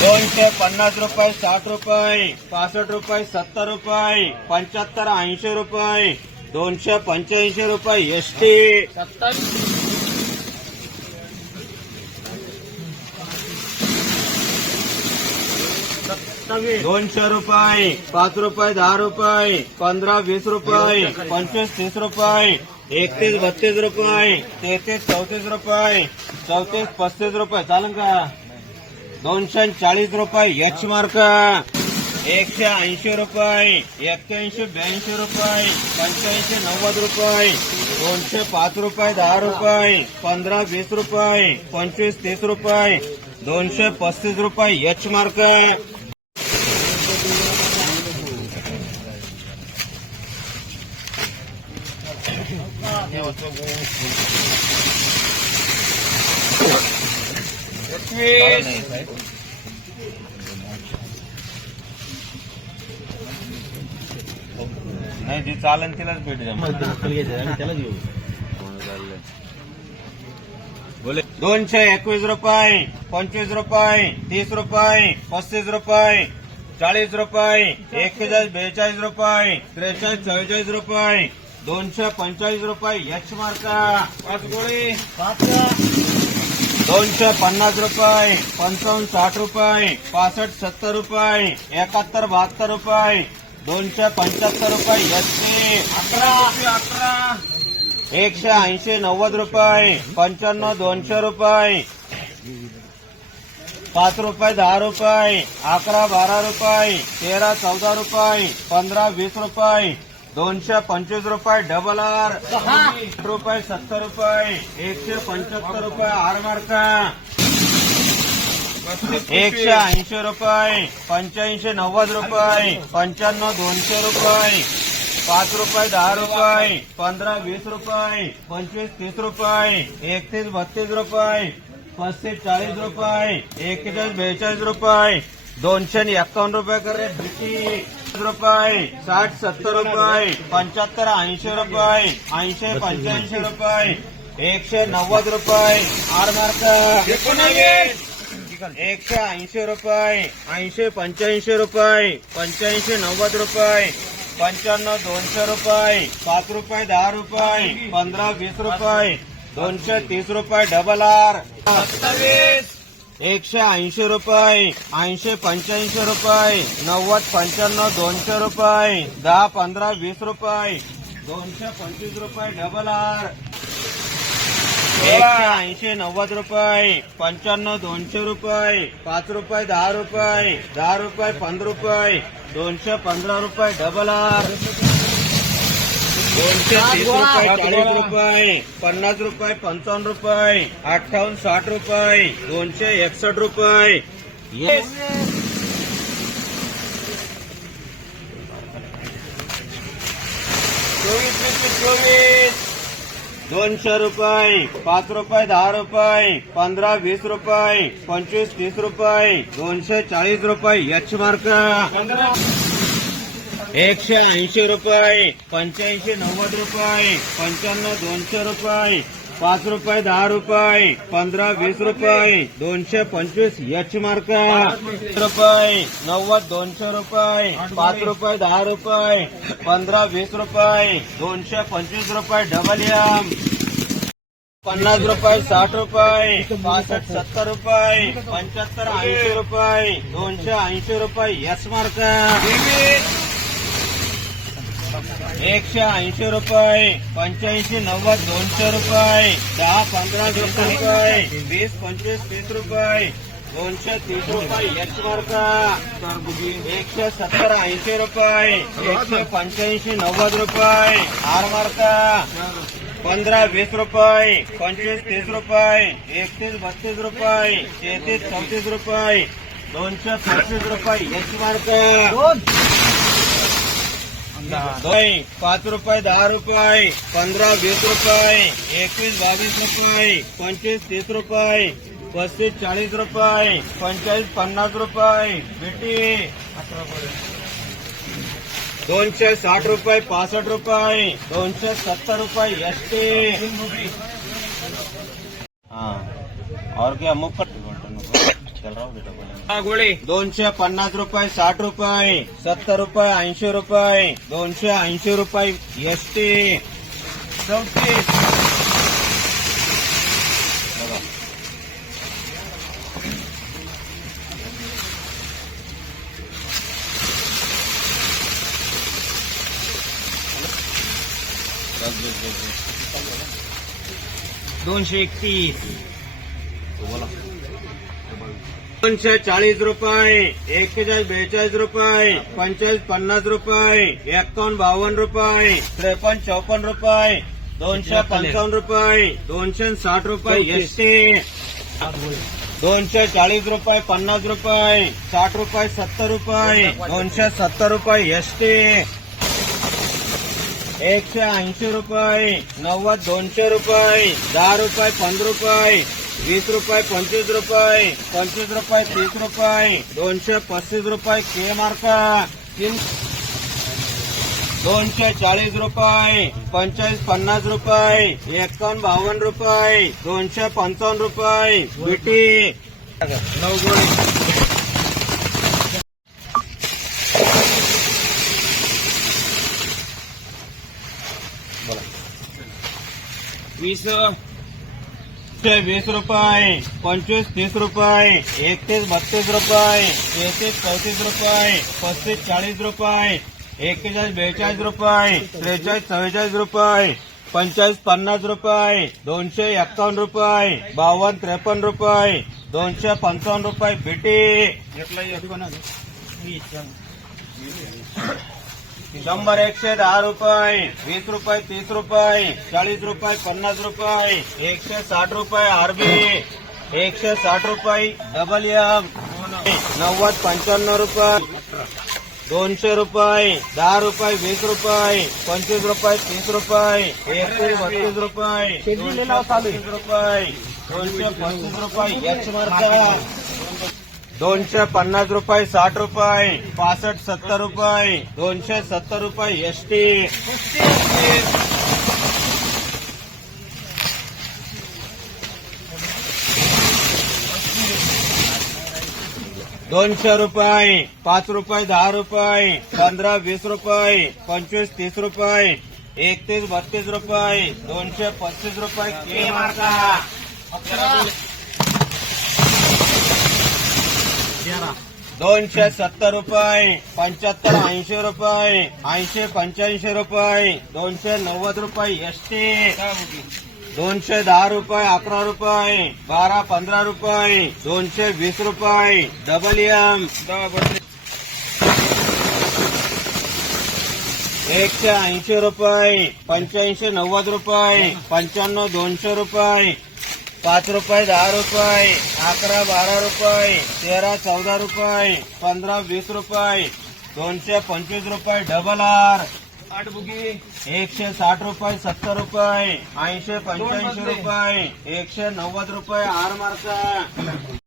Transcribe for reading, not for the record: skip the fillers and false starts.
250 रुपये, 60 रुपये, 65 रुपये, 70 रुपये, 75, 80 रुपये, 285 रुपये एसटी, 200 रुपये, 5 रुपये, 10 रुपये, 15, 20 रुपये, 25, 30 रुपये, 31, 32 रुपये, 33, 34 रुपये, 34, 35 रुपये. चालेल का? 240 रुपये एच मार्क, 180 रुपये, 81, 82 रुपये, 85, 90 रुपये, 205 रुपये, 10 रुपये, 15, 20 रुपये, 25, 30 रुपये, 235 रुपये एच मार्क. नाही जी चालन तिलाच भेट द्या. बोले 221 रुपये, 25 रुपये, 30 रुपये, 35 रुपये, 40 रुपये, 41, 42 रुपये, 43, 44 रुपये, 245 रुपये एच मार्का. 5 गोळी, 250 रुपये, 55, 60 रुपये, 65, 70 रुपये, 71, 72 रुपये, 275 रुपये एसटी. 11, 180, 90 रुपये, 95, 200 रुपये, 5 रुपये, 10 रुपये, 11, 12 रुपये, 13, 14 रुपये, 15, 20 रुपये, 225 रुपये डबल आर. 60 रुपये, 70 रुपये, 175 रुपये आर मार्का. 180 रुपये, 85, 90 रुपये, 95, 200 रुपये, 5 रुपये, 10 रुपये, 15, 20 रुपये, 25, 30 रुपये, 31, 32 रुपये, 35, 40 रुपये, 41, 42 रुपये, 251 रुपये करे भेटी रुपये, 60, 70 रुपये, 75, 80 रुपये, 80, 85 रुपये, 190 रुपये आर मार्क. 180 रुपये, 80, 85 रुपये, 85, 90 रुपये, 95, 200 रुपये, 5 रुपये, 10 रुपये, 15, 20 रुपये, 230 रुपये डबल आर. 180 रुपये, 80, 85 रुपये, 90, 95, 200 रुपये, 10, 15, 20 रुपये, 225 रुपये डबल आर. 180, 90 रुपये, 95, 200 रुपये, 5 रुपये, 10 रुपये, 10 रुपये, 15 रुपये, 215 रुपये डबल आर. 230 रुपये, 40 रुपये, 50 रुपये, 55 रुपये, 58, 60 रुपये, 261 रुपये. 200 रुपये, 5 रुपये, 10 रुपये, 15, 20 रुपये, 25, 30 रुपये, 240 रुपये एच मार्क. 180 रुपये, 85, 90 रुपये, 95, 200 रुपये, 5 रुपये, 10 रुपये, 15, 20 रुपये, 225 एच मार्क. रुपये, 90, 200 रुपये, 5 रुपये, 10 रुपये, 15, 20 रुपये, 225 रुपये डबल एम. 50 रुपये, 60 रुपये, 65, 70 रुपये, 75, 80 रुपये, 280 रुपये एस मार्क. 180 रुपये, 85, 90, 200 रुपये, 10, 15, 20 रुपये, 20, 25, 30 रुपये, 230 रुपये एच मार्क. 170, 80 रुपये, 185, 90 रुपये आर मार्क. 15, 20 रुपये, 25, 30 रुपये, 31, 32 रुपये, 33, 34 रुपये, 235 रुपये एच मार्क. 5 रुपये, 10 रुपये, 15, 20 रुपये, 21, 22 रुपये, 25, 30 रुपये, 35, 40 रुपये, 45, 50 रुपये भेटी. 260 रुपये, 65 रुपये, 270 रुपये एसटी. हाँ और क्या मुफ्त गोळी 250 रुपये, 60 रुपये, 70 रुपये, 80 रुपये, 280 रुपये एसटी 34. दोनशे 40 रुपये, 41 42 रुपये, 45 50 रुपये, 51 52 रुपये, 53 54 रुपये, 255 रुपये, 260 रुपये एसटी 240 रुपये, 50 रुपये, 60 रुपये, 70 रुपये, 270 रुपये एसटी 180 रुपये, 90 200 रुपये, 10 रुपये, 15 रुपये, 20 रुपये, 25 रुपये, 25 रुपये, 30 रुपये, 235 रुपये के मार्का 240 रुपये, 45 50 रुपये, 51 52 रुपये, 255 रुपये बीटी 9 गोळी 20 रुपये, 25 30 रुपये, 31 32 रुपये, 33 34 रुपये, 35 40 रुपये, 41 42 रुपये, 43 44 रुपये, 45 50 रुपये, 251 रुपये, 52 53 रुपये, 255 रुपये बीटी 100 110 रुपये, 20 रुपये, 30 रुपये, 40 रुपये, 50 रुपये, 160 रुपये आरबी 160 रुपये डबल एम 90 95 रुपये 200 रुपये, 10 रुपये, 20 रुपये, 25 रुपये, 30 रुपये, 31 32 रुपये, 230 रुपये, 235 रुपये एच मार्का 250 रुपये, 60 रुपये, 65 70 रुपये, 270 रुपये एसटी 200 रुपये, 5 रुपये, 10 रुपये, 15 20 रुपये, 25 30 रुपये, 31 32 रुपये, 235 रुपये के मार्का 270 रुपये, 75 80 रुपये, 80 85 रुपये, 290 रुपये एसटी 210 रुपये, 11 रुपये, 12 15 रुपये, 220 रुपये डबल एम 180 रुपये, 85 90 रुपये, 95 200 रुपये, 5 रुपये, 10 रुपये, 11 12 रुपये, 13 14 रुपये, 15 20 रुपये, 225 रुपये डबल आर 8 बुगी 160 रुपये, 70 रुपये, 80 85 रुपये, 190 रुपये आर मार्का